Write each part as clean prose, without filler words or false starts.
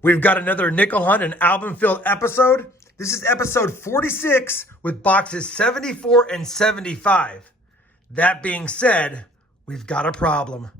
We've got another nickel hunt and album filled episode. This is episode 46 with boxes 74 and 75. That being said, we've got a problem.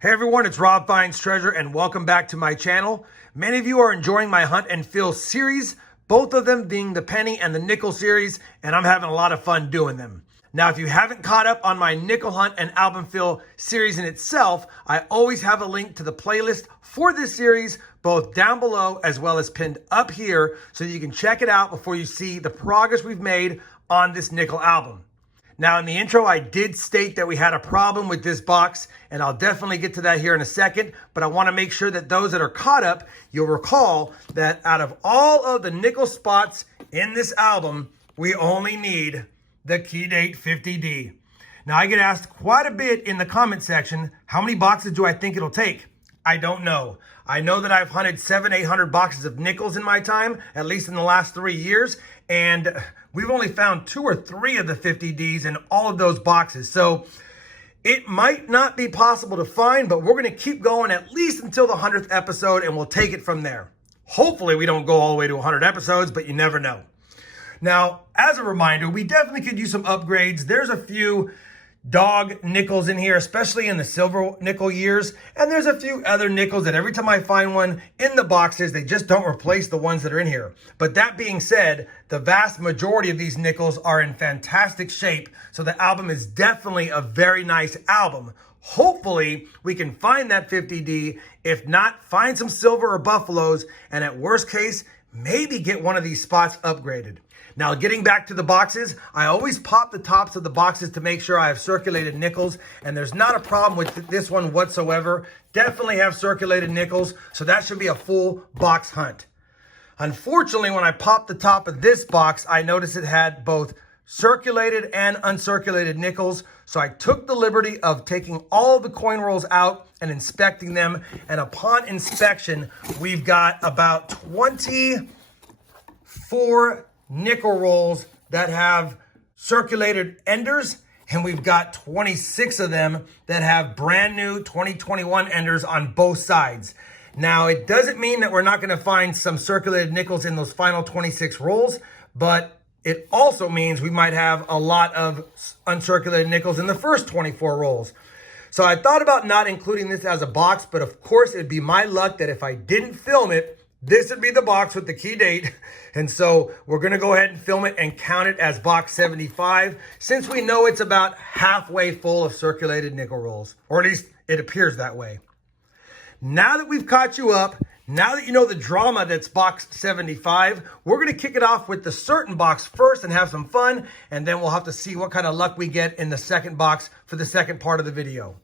Hey everyone, it's Rob Finds Treasure and welcome back to my channel. Many of you are enjoying my hunt and fill series, both of them being the penny and the nickel series, and I'm having a lot of fun doing them. Now, if you haven't caught up on my nickel hunt and album fill series in itself, I always have a link to the playlist for this series, both down below as well as pinned up here, so you can check it out before you see the progress we've made on this nickel album. Now, in the intro, I did state that we had a problem with this box, and I'll definitely get to that here in a second, but I want to make sure that those that are caught up, you'll recall that out of all of the nickel spots in this album, we only need the Key Date 50D. Now, I get asked quite a bit in the comment section, how many boxes do I think it'll take? I don't know. I know that I've hunted 700-800 boxes of nickels in my time, at least in the last 3 years, and we've only found 2 or 3 of the 50Ds in all of those boxes. So it might not be possible to find, but we're going to keep going at least until the 100th episode, and we'll take it from there. Hopefully we don't go all the way to 100 episodes, but you never know. Now, as a reminder, we definitely could use some upgrades. There's a few dog nickels in here, especially in the silver nickel years. And there's a few other nickels that every time I find one in the boxes, they just don't replace the ones that are in here. But that being said, the vast majority of these nickels are in fantastic shape. So the album is definitely a very nice album. Hopefully we can find that 50D. If not, find some silver or buffaloes. And at worst case, maybe get one of these spots upgraded. Now, getting back to the boxes, I always pop the tops of the boxes to make sure I have circulated nickels, and there's not a problem with this one whatsoever. Definitely have circulated nickels, so that should be a full box hunt. Unfortunately, when I popped the top of this box, I noticed it had both circulated and uncirculated nickels, so I took the liberty of taking all the coin rolls out and inspecting them, and upon inspection, we've got about 24 nickel rolls that have circulated enders, and we've got 26 of them that have brand new 2021 enders on both sides. Now, it doesn't mean that we're not going to find some circulated nickels in those final 26 rolls, but it also means we might have a lot of uncirculated nickels in the first 24 rolls. So I thought about not including this as a box, but of course it'd be my luck that if I didn't film it, this would be the box with the key date. And so we're going to go ahead and film it and count it as box 75, since we know it's about halfway full of circulated nickel rolls, or at least it appears that way. Now that we've caught you up, now that you know the drama that's box 75, we're going to kick it off with the certain box first and have some fun, and then we'll have to see what kind of luck we get in the second box for the second part of the video.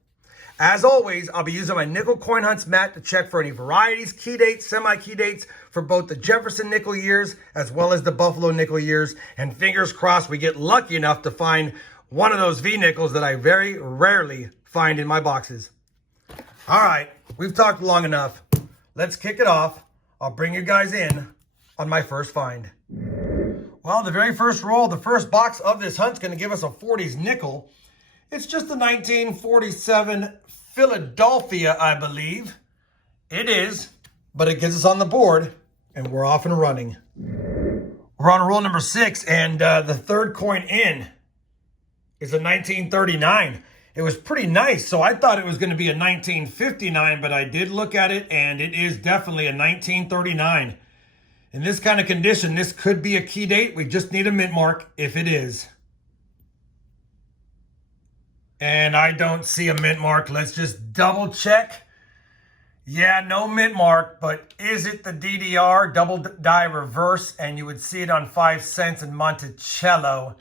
As always, I'll be using my nickel coin hunts mat to check for any varieties, key dates, semi-key dates for both the Jefferson nickel years as well as the Buffalo nickel years. And fingers crossed we get lucky enough to find one of those V nickels that I very rarely find in my boxes. All right, we've talked long enough. Let's kick it off. I'll bring you guys in on my first find. Well, the very first roll, the first box of this hunt's going to give us a 40s nickel. It's just the 1947 Philadelphia, I believe. It is, but it gets us on the board, and we're off and running. We're on roll number 6, and the third coin in is a 1939. It was pretty nice, so I thought it was going to be a 1959, but I did look at it, and it is definitely a 1939. In this kind of condition, this could be a key date. We just need a mint mark if it is. And I don't see a mint mark. Let's just double check. Yeah, no mint mark, but is it the DDR double die reverse? And you would see it on 5 cents in Monticello.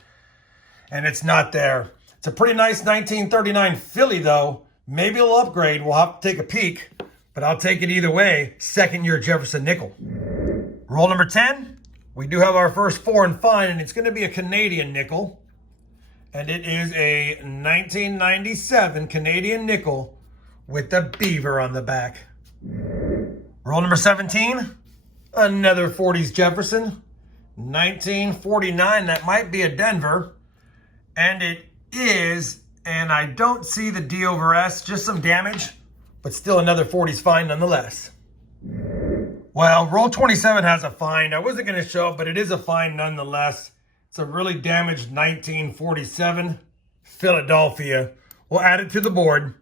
And it's not there. It's a pretty nice 1939 Philly though. Maybe it'll upgrade. We'll have to take a peek, but I'll take it either way. Second year Jefferson nickel. Roll number 10. We do have our first foreign find, and it's going to be a Canadian nickel. And it is a 1997 Canadian nickel with the beaver on the back. Roll number 17, another 40s Jefferson. 1949, that might be a Denver. And it is, and I don't see the D over S, just some damage, but still another 40's fine nonetheless. Well, roll 27 has a find. I wasn't going to show it, but it is a find nonetheless. It's a really damaged 1947 Philadelphia. We'll add it to the board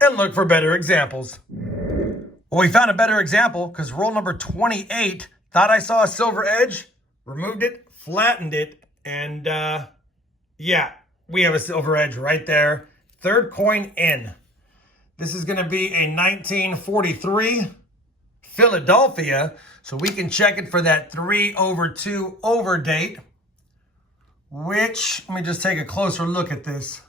and look for better examples. Well, we found a better example because roll number 28, thought I saw a silver edge, removed it, flattened it, and yeah, we have a silver edge right there. Third coin in. This is going to be a 1943 Philadelphia, so we can check it for that 3/2 over date, which, let me just take a closer look at this.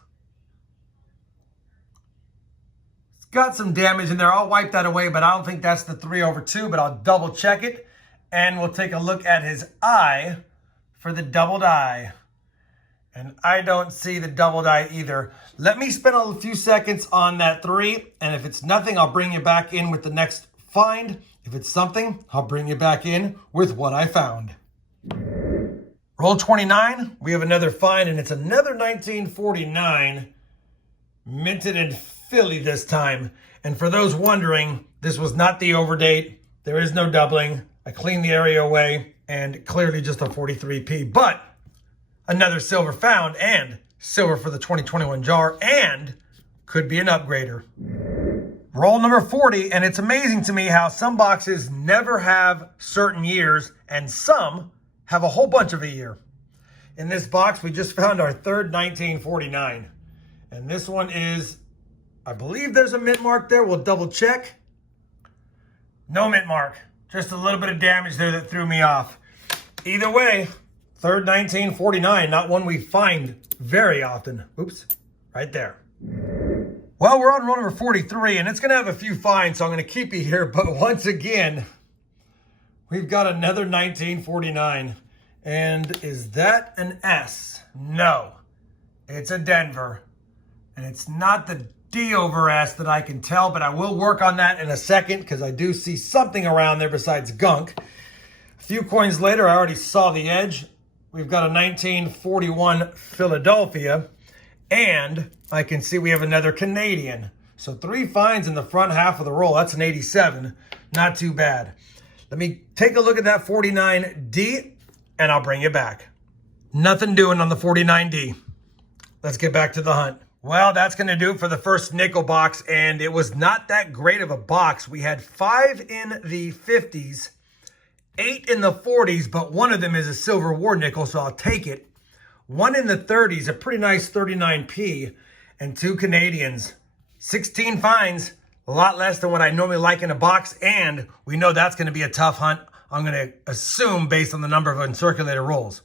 It's got some damage in there. I'll wipe that away, but I don't think that's the 3/2, but I'll double check it, and we'll take a look at his eye for the doubled eye. And I don't see the doubled eye either. Let me spend a few seconds on that 3, and if it's nothing, I'll bring you back in with the next find. If it's something, I'll bring you back in with what I found. Roll 29, we have another find, and it's another 1949, minted in Philly this time. And for those wondering, this was not the overdate. There is no doubling. I cleaned the area away, and clearly just a 43p, but another silver found, and silver for the 2021 jar, and could be an upgrader. Roll number 40, and it's amazing to me how some boxes never have certain years, and some have a whole bunch of a year. In this box, we just found our third 1949, and this one is, I believe there's a mint mark there. We'll double check. No mint mark, just a little bit of damage there that threw me off. Either way, third 1949, not one we find very often. Oops, right there. Well, we're on roll number 43, and it's going to have a few finds, so I'm going to keep you here. But once again, we've got another 1949. And is that an S? No, it's a Denver. And it's not the D over S that I can tell, but I will work on that in a second because I do see something around there besides gunk. A few coins later, I already saw the edge. We've got a 1941 Philadelphia, and I can see we have another Canadian. So 3 finds in the front half of the roll. That's an 87. Not too bad. Let me take a look at that 49D, and I'll bring you back. Nothing doing on the 49D. Let's get back to the hunt. Well, that's going to do it for the first nickel box, and it was not that great of a box. We had 5 in the 50s, 8 in the 40s, but one of them is a silver war nickel, so I'll take it. 1 in the 30s, a pretty nice 39p, and 2 Canadians. 16 finds, a lot less than what I normally like in a box, and we know that's going to be a tough hunt, I'm going to assume, based on the number of uncirculated rolls.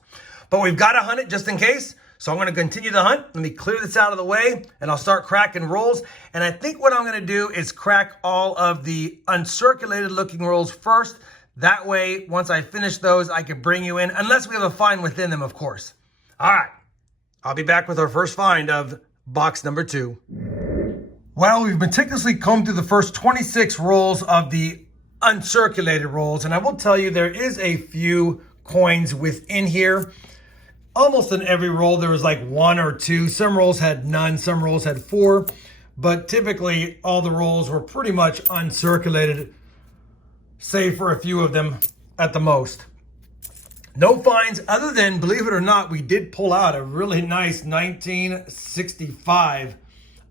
But we've got to hunt it just in case, so I'm going to continue the hunt. Let me clear this out of the way, and I'll start cracking rolls. And I think what I'm going to do is crack all of the uncirculated looking rolls first. That way, once I finish those, I can bring you in, unless we have a find within them, of course. All right, I'll be back with our first find of box number 2. Well, we've meticulously combed through the first 26 rolls of the uncirculated rolls, and I will tell you there is a few coins within here. Almost in every roll, there was like 1 or 2. Some rolls had none, some rolls had 4, but typically all the rolls were pretty much uncirculated, save for a few of them at the most. No finds other than, believe it or not, we did pull out a really nice 1965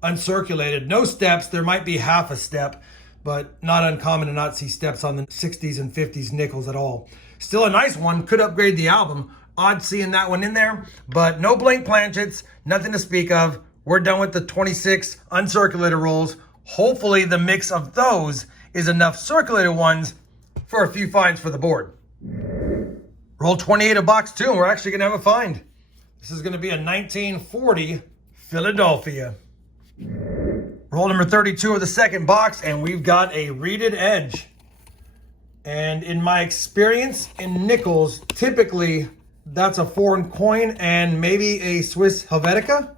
uncirculated. No steps. There might be half a step, but not uncommon to not see steps on the 60s and 50s nickels at all. Still a nice one. Could upgrade the album. Odd seeing that one in there, but no blank planchets. Nothing to speak of. We're done with the 26 uncirculated rolls. Hopefully the mix of those is enough circulated ones for a few finds for the board. Roll 28 of box 2, and we're actually going to have a find. This is going to be a 1940 Philadelphia. Roll number 32 of the second box, and we've got a reeded edge. And in my experience in nickels, typically that's a foreign coin and maybe a Swiss Helvetica.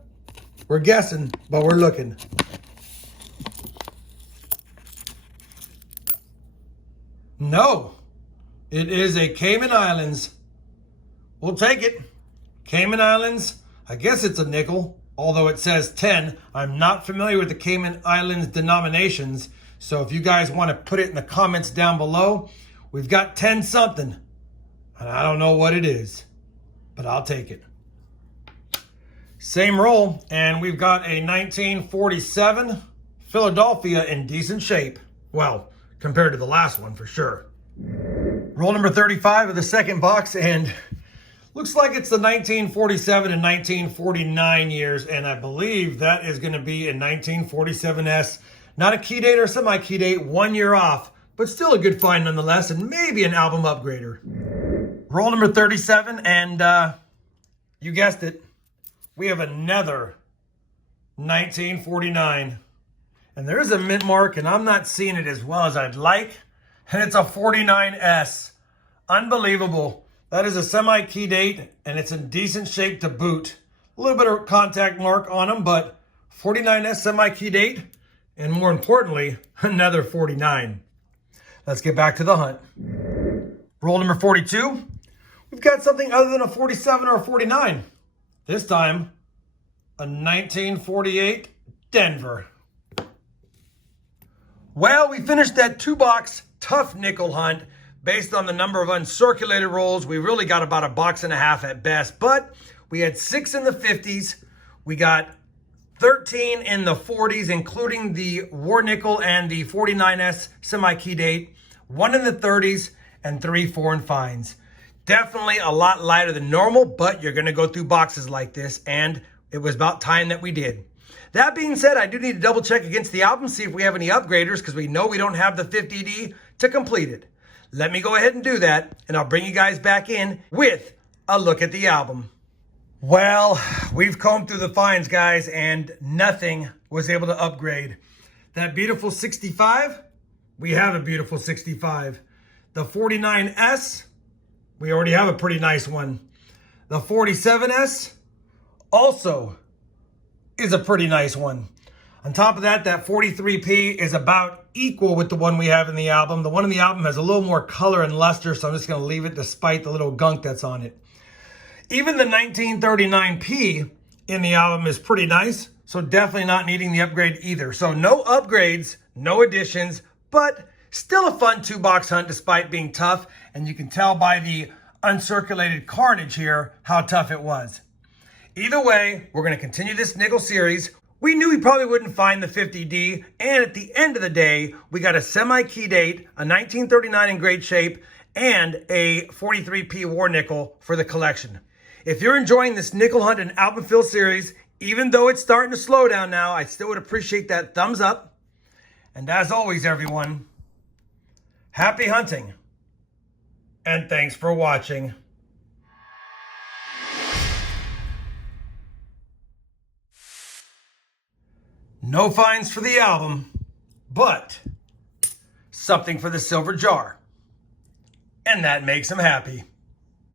We're guessing, but we're looking. No, it is a Cayman Islands. We'll take it. Cayman Islands, I guess it's a nickel, although it says 10. I'm not familiar with the Cayman Islands denominations, so if you guys want to put it in the comments down below, we've got 10 something, and I don't know what it is, but I'll take it. Same roll, and we've got a 1947 Philadelphia in decent shape. Well, compared to the last one for sure. Roll number 35 of the second box, and looks like it's the 1947 and 1949 years, and I believe that is going to be a 1947S. Not a key date or semi-key date, 1 year off, but still a good find nonetheless, and maybe an album upgrader. Roll number 37, and you guessed it, we have another 1949. And there is a mint mark, and I'm not seeing it as well as I'd like, and it's a 49S. Unbelievable. That is a semi-key date, and it's in decent shape to boot. A little bit of contact mark on them, but 49S semi-key date, and more importantly, another 49. Let's get back to the hunt. Roll number 42. We've got something other than a 47 or a 49. This time, a 1948 Denver. Well, we finished that 2-box tough nickel hunt. Based on the number of uncirculated rolls, we really got about a box and a half at best, but we had 6 in the 50s. We got 13 in the 40s, including the war nickel and the 49S semi-key date, 1 in the 30s, and 3 foreign finds. Definitely a lot lighter than normal, but you're gonna go through boxes like this, and it was about time that we did. That being said, I do need to double check against the album, see if we have any upgraders, because we know we don't have the 50D to complete it. Let me go ahead and do that, and I'll bring you guys back in with a look at the album. Well, we've combed through the finds, guys, and nothing was able to upgrade. That beautiful 65, we have a beautiful 65. The 49S, we already have a pretty nice one. The 47S also is a pretty nice one. On top of that, that 43P is about equal with the one we have in the album. The one in the album has a little more color and luster, so I'm just going to leave it despite the little gunk that's on it. Even the 1939P in the album is pretty nice, so definitely not needing the upgrade either. So no upgrades, no additions, but still a fun 2-box hunt despite being tough, and you can tell by the uncirculated carnage here how tough it was. Either way, we're going to continue this nickel series. We knew we probably wouldn't find the 50D, and at the end of the day, we got a semi-key date, a 1939 in great shape, and a 43P war nickel for the collection. If you're enjoying this nickel hunt and album fill series, even though it's starting to slow down now, I still would appreciate that thumbs up. And as always, everyone, happy hunting, and thanks for watching. No finds for the album, but something for the silver jar. And that makes him happy.